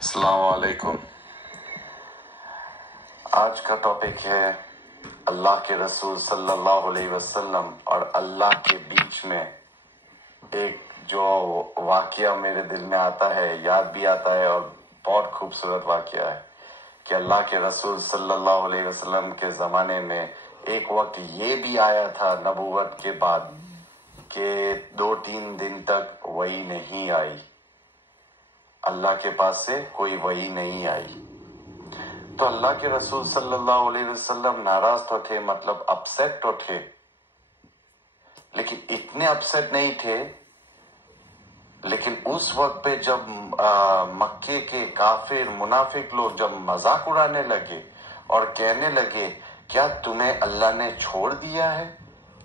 السلام علیکم۔ آج کا ٹاپک ہے اللہ کے رسول صلی اللہ علیہ وسلم اور اللہ کے بیچ میں ایک جو واقعہ میرے دل میں آتا ہے، یاد بھی آتا ہے، اور بہت خوبصورت واقعہ ہے کہ اللہ کے رسول صلی اللہ علیہ وسلم کے زمانے میں ایک وقت یہ بھی آیا تھا نبوت کے بعد کہ 2-3 دن تک وحی نہیں آئی، اللہ کے پاس سے کوئی وحی نہیں آئی۔ تو اللہ کے رسول صلی اللہ علیہ وسلم ناراض تو تھے، مطلب اپسیٹ تو تھے، لیکن اتنے اپسیٹ نہیں تھے۔ لیکن اس وقت پہ جب مکے کے کافر منافق لوگ جب مذاق اڑانے لگے اور کہنے لگے کیا تمہیں اللہ نے چھوڑ دیا ہے؟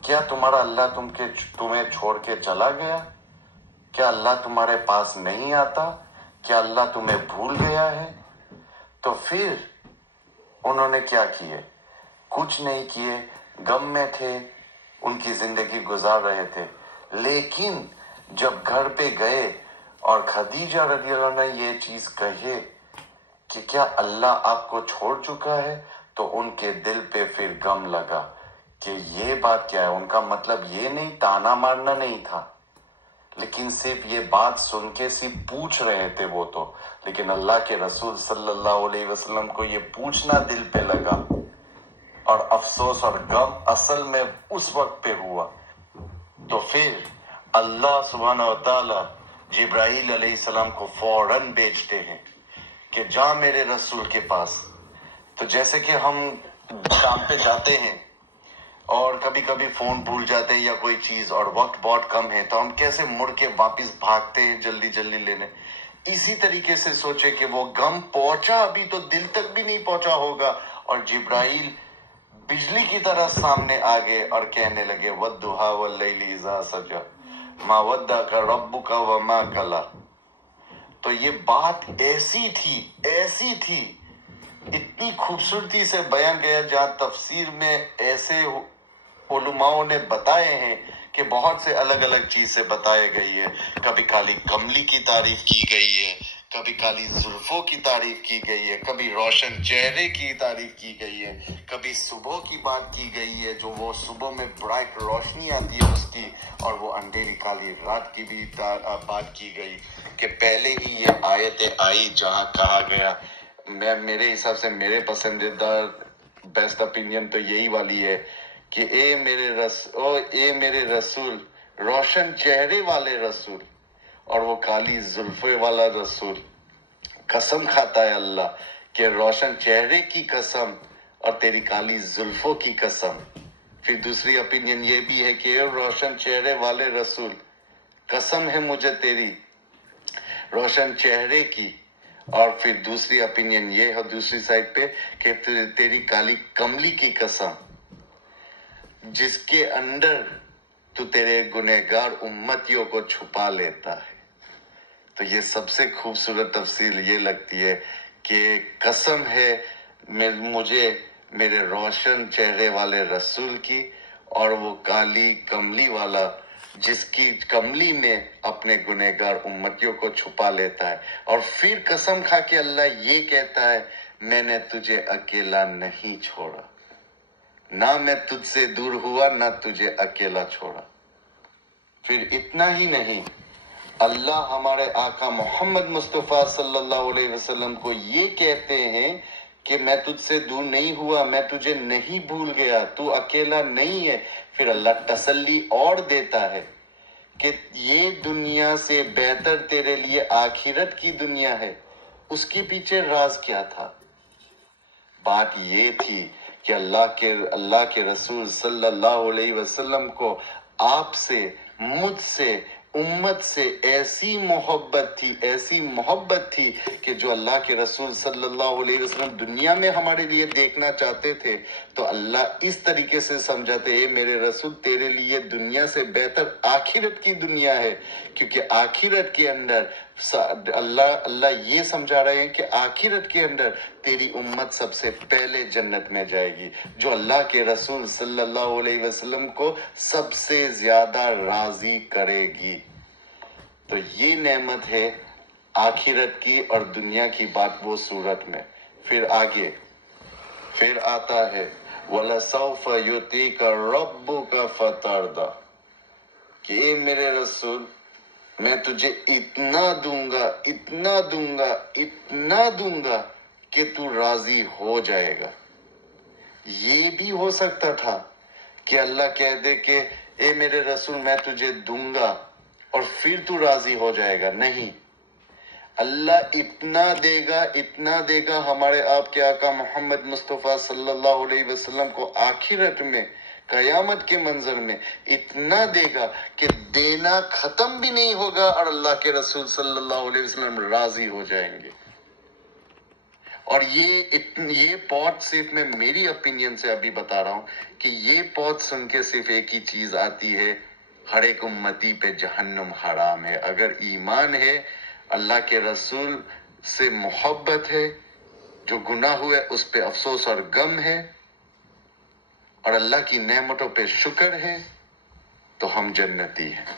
کیا تمہارا اللہ تمہیں چھوڑ کے چلا گیا؟ کیا اللہ تمہارے پاس نہیں آتا؟ کیا اللہ تمہیں بھول گیا ہے؟ تو پھر انہوں نے کیا کیے؟ کچھ نہیں کیے، غم میں تھے، ان کی زندگی گزار رہے تھے۔ لیکن جب گھر پہ گئے اور خدیجہ رضی اللہ عنہا نے یہ چیز کہے کہ کیا اللہ آپ کو چھوڑ چکا ہے، تو ان کے دل پہ پھر غم لگا کہ یہ بات کیا ہے۔ ان کا مطلب یہ نہیں، تانا مارنا نہیں تھا، لیکن صرف یہ بات سن کے صرف پوچھ رہے تھے وہ تو، لیکن اللہ کے رسول صلی اللہ علیہ وسلم کو یہ پوچھنا دل پہ لگا، اور افسوس اور غم اصل میں اس وقت پہ ہوا۔ تو پھر اللہ سبحانہ و تعالی جبرائیل علیہ السلام کو فوراً بھیجتے ہیں کہ جا میرے رسول کے پاس۔ تو جیسے کہ ہم کام پہ جاتے ہیں اور کبھی کبھی فون بھول جاتے ہیں یا کوئی چیز اور وقت بہت کم ہے، تو ہم کیسے مڑ کے واپس بھاگتے ہیں جلدی جلدی لینے۔ اسی طریقے سے سوچے کہ وہ غم پہنچا، ابھی تو دل تک بھی نہیں پہنچا ہوگا، اور جبرائیل بجلی کی طرح سامنے آگے اور کہنے لگے وَالضُّحَىٰ وَاللَّيْلِ إِذَا سَجَىٰ مَا وَدَّعَكَ رَبُّكَ وَمَا قَلَىٰ۔ تو یہ بات ایسی تھی، اتنی خوبصورتی سے بیان گیا، جہاں تفسیر میں ایسے علماؤں نے بتائے ہیں کہ بہت سے الگ الگ چیز سے بتائے گئی ہے۔ کبھی کالی کملی کی تعریف کی گئی ہے، کبھی کالی زلفوں کی تعریف کی گئی ہے، کبھی روشن چہرے کی تعریف کی گئی ہے، کبھی صبح کی بات کی گئی ہے، جو وہ صبح میں برائٹ روشنی آتی ہے اس کی، اور وہ اندھیری کالی رات کی بھی بات کی گئی کہ پہلے ہی یہ آیتیں آئی جہاں کہا گیا، میرے حساب سے میرے پسندیدہ بیسٹ اپینین تو یہی والی ہے کہ اے میرے رسول، روشن چہرے والے رسول، اور وہ کالی زلفیں والا رسول، قسم کھاتا ہے اللہ کہ روشن چہرے کی قسم اور تیری کالی زلفوں کی قسم۔ پھر دوسری اپینین یہ بھی ہے کہ اے روشن چہرے والے رسول، قسم ہے مجھے تیری روشن چہرے کی، اور پھر دوسری اپینین یہ ہے دوسری سائڈ پہ کہ تیری کالی کملی کی قسم، جس کے اندر تو تیرے گنہگار امتیوں کو چھپا لیتا ہے۔ تو یہ سب سے خوبصورت تفصیل یہ لگتی ہے کہ قسم ہے مجھے میرے روشن چہرے والے رسول کی، اور وہ کالی کملی والا جس کی کملی میں اپنے گنہگار امتیوں کو چھپا لیتا ہے۔ اور پھر قسم کھا کے اللہ یہ کہتا ہے میں نے تجھے اکیلا نہیں چھوڑا، نہ میں تجھ سے دور ہوا، نہ تجھے اکیلا چھوڑا۔ پھر اتنا ہی نہیں، اللہ ہمارے آقا محمد مصطفیٰ صلی اللہ علیہ وسلم کو یہ کہتے ہیں کہ میں تجھ سے دور نہیں ہوا، میں تجھے نہیں بھول گیا، تو اکیلا نہیں ہے۔ پھر اللہ تسلی اور دیتا ہے کہ یہ دنیا سے بہتر تیرے لیے آخرت کی دنیا ہے۔ اس کے پیچھے راز کیا تھا؟ بات یہ تھی کہ اللہ کے رسول صلی اللہ علیہ وسلم کو آپ سے، مجھ سے، امت سے ایسی محبت تھی کہ جو اللہ کے رسول صلی اللہ علیہ وسلم دنیا میں ہمارے لیے دیکھنا چاہتے تھے، تو اللہ اس طریقے سے سمجھاتے اے میرے رسول تیرے لیے دنیا سے بہتر آخرت کی دنیا ہے، کیونکہ آخرت کے اندر اللہ یہ سمجھا رہے ہیں کہ آخرت کے اندر تیری امت سب سے پہلے جنت میں جائے گی، جو اللہ کے رسول صلی اللہ علیہ وسلم کو سب سے زیادہ راضی کرے گی۔ تو یہ نعمت ہے आखिरत की और दुनिया की बात वो सूरत में। फिर आगे फिर आता है वलसौफ युतीका रब्बुका फतरदा, कि ए मेरे रसूल मैं तुझे इतना दूंगा, इतना दूंगा, इतना दूंगा कि तू राजी हो जाएगा। ये भी हो सकता था कि अल्लाह कह दे कि ए मेरे रसूल मैं तुझे दूंगा और फिर तू राजी हो जाएगा। नहीं, अल्लाह इतना देगा हमारे आपके आका मोहम्मद मुस्तफ़ा सल्लल्लाहु अलैहि वसल्लम को आखिरत में, कयामत के मंजर में इतना देगा कि देना खत्म भी नहीं होगा और अल्लाह के रसूल सल्लल्लाहु अलैहि वसल्लम राजी हो जाएंगे। और ये पौध सिर्फ मैं मेरी ओपिनियन से अभी बता रहा हूं कि ये पौध सुन के सिर्फ एक ही चीज आती है, हर एक उम्मती पे जहन्नुम हराम है। अगर ईमान है, अल्लाह के रसूल से मोहब्बत है, जो गुनाह हुए उस पे अफसोस और गम है, और अल्लाह की नेमतों पे शुक्र है, तो हम जन्नती हैं।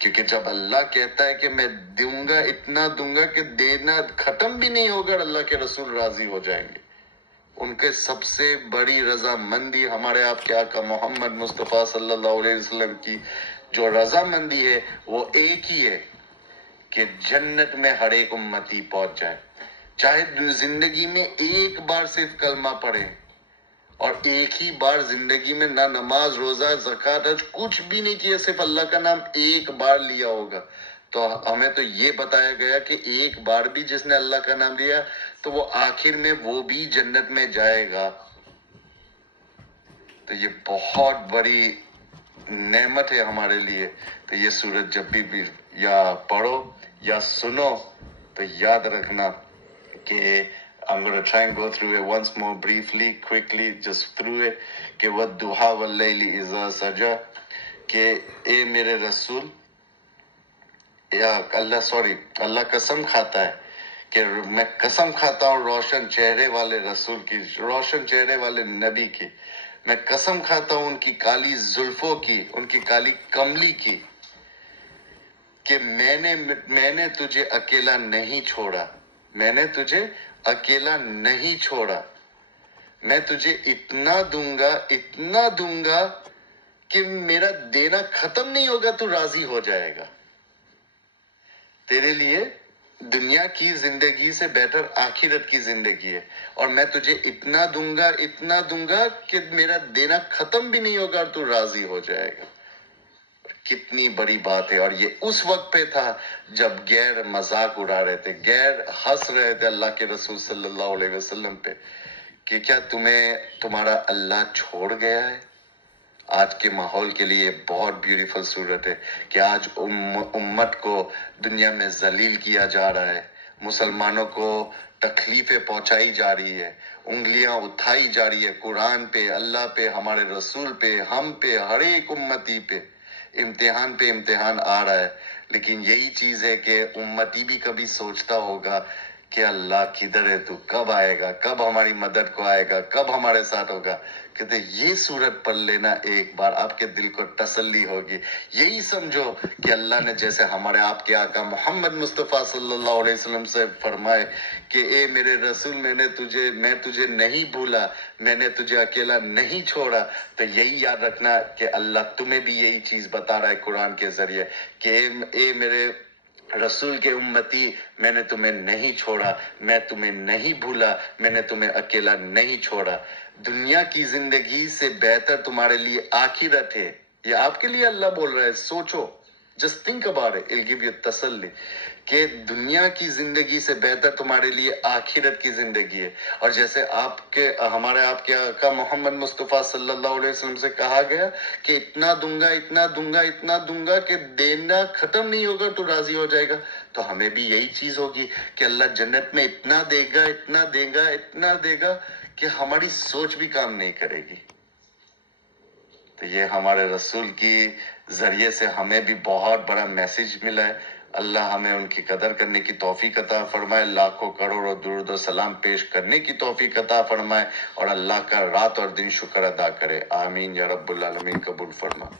क्योंकि जब अल्लाह कहता है कि मैं दूंगा, इतना दूंगा कि देना खत्म भी नहीं होगा, अल्लाह के रसूल राजी हो जाएंगे। उनके सबसे बड़ी रजामंदी हमारे आपके आका मोहम्मद मुस्तफ़ा सल्लल्लाहु अलैहि वसल्लम की जो रजामंदी है वो एक ही है कि जन्नत में हर एक उम्मती पहुंच जाए। चाहे जिंदगी में एक बार सिर्फ कलमा पढ़े और एक ही बार जिंदगी में ना नमाज, रोजा, ज़कात, हज कुछ भी नहीं किया, सिर्फ अल्लाह का नाम एक बार लिया होगा, तो हमें तो ये बताया गया कि एक बार भी जिसने अल्लाह का नाम लिया तो वो आखिर में वो भी जन्नत में जाएगा। तो ये बहुत बड़ी नेमत है हमारे लिए। तो ये सूरत जब भी या पढ़ो या सुनो तो याद रखना कि I'm going to try and go through it once more briefly, quickly, just through it. कि वद्दुहा वल्लैलि इज़ा सजा, कि ए मेरे रसूल, या अल्लाह कसम खाता है कि मैं कसम खाता हूँ रोशन चेहरे वाले रसूल की, रोशन चेहरे वाले नबी की, मैं कसम खाता हूँ उनकी काली जुल्फों की, उनकी काली कमली की, कि मैंने तुझे अकेला नहीं छोड़ा, मैंने तुझे अकेला नहीं छोड़ा, मैं तुझे इतना दूंगा कि मेरा देना खत्म नहीं होगा, तू राजी हो जाएगा। तेरे लिए दुनिया की जिंदगी से बेहतर आखिरत की जिंदगी है, और मैं तुझे इतना दूंगा कि मेरा देना खत्म भी नहीं होगा और तू राजी हो जाएगा। कितनी बड़ी बात है। और ये उस वक्त पे था जब गैर मजाक उड़ा रहे थे, गैर हंस रहे थे अल्लाह के रसूल सल्लल्लाहु अलैहि वसल्लम पे कि क्या तुम्हारा अल्लाह छोड़ गया है। आज के माहौल के लिए बहुत ब्यूटीफुल सूरत है कि आज उम्मत को दुनिया में जलील किया जा रहा है, मुसलमानों को तकलीफें पहुंचाई जा रही है, उंगलियां उठाई जा रही है कुरान पे, अल्लाह पे, हमारे रसूल पे, हम पे, हर एक उम्मती पे इम्तिहान आ रहा है। लेकिन यही चीज है कि उम्मती भी कभी सोचता होगा कि अल्लाह किधर है, तू कब आएगा, कब हमारी मदद को आएगा, कब हमारे साथ होगा। कहते ये सूरत पढ़ लेना एक बार, आपके दिल को तसल्ली होगी। यही समझो कि अल्लाह ने जैसे हमारे आपके आका मोहम्मद मुस्तफ़ा सल्लल्लाहु अलैहि वसल्लम से फरमाए कि ए मेरे रसूल मैं तुझे नहीं भूला, मैंने तुझे अकेला नहीं छोड़ा। तो यही याद रखना कि अल्लाह तुम्हें भी यही चीज बता रहा है कुरान के जरिए कि ए मेरे रसूल के उम्मती, मैंने तुम्हें नहीं छोड़ा, मैं तुम्हें नहीं भूला, मैंने तुम्हें अकेला नहीं छोड़ा। दुनिया की जिंदगी से बेहतर तुम्हारे लिए आखिरत है, ये आपके लिए अल्लाह बोल रहा है। सोचो, just think about it, it give you तसल्ली कि दुनिया की जिंदगी से बेहतर तुम्हारे लिए आखिरत की जिंदगी है। और जैसे हमारे आपके आका मोहम्मद मुस्तफ़ा सल्लल्लाहु अलैहि वसल्लम से कहा गया कि इतना दूंगा कि देना खत्म नहीं होगा, तो राजी हो जाएगा। तो हमें भी यही चीज होगी कि अल्लाह जन्नत में इतना देगा कि हमारी सोच भी काम नहीं करेगी। तो ये हमारे रसूल की जरिए से हमें भी बहुत बड़ा मैसेज मिला है। अल्लाह हमें उनकी कदर करने की तौफीक अता फरमाए, लाखों करोड़ों दुरूद और सलाम पेश करने की तौफीक अता फरमाए, और अल्लाह का रात और दिन शुक्र अदा करे। आमीन या रब्बुल आलमीन, कबूल फरमा।